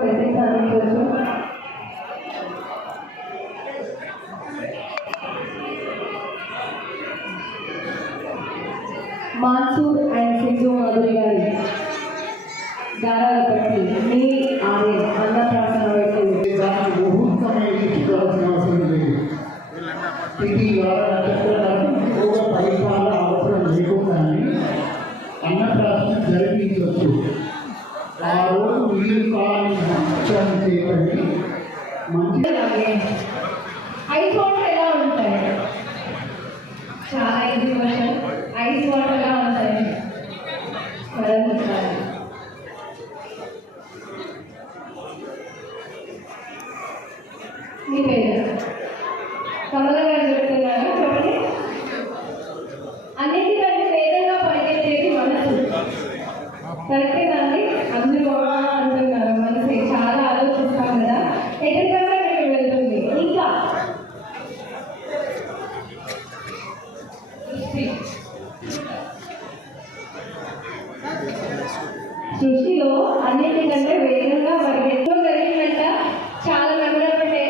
Present అందించవచ్చు. Mansour and Sindhu Madhuri గారి దారాల బట్టి మీ ఆమె అన్నప్రాసన పెట్టి దానికి ముహూర్తమైన చూడాల్సిన అవసరం లేదు. ఇది పరిపాలన అవసరం లేకుండానే అన్నప్రాసన జరిపించవచ్చు. ఆ రోజు వీలు కాని భక్ష్యాన్ని చేపట్టి మంచి ఐస్ వాటర్ ఎలా ఉంటాయి? చాలా ఈజీ క్వశ్చన్. ఐస్ వాటర్ ఎలా ఉంటాయి? మీ పేరు కమల గారు చెప్తున్నారు. చెప్పండి. అన్నిటికంటే వేగంగా పరిగెత్తేది మనసు. కరెక్టేనండి. అందరూ అంటున్నారు. మనసు చాలా ఆలోచిస్తాం కదా, ఎక్కడికన్నా మీకు వెళ్తుంది. ఇంకా సృష్టిలో అన్నిటికంటే వేగంగా పరిగెత్తు జరిగిందంట. చాలా మెమరబుల్ డే.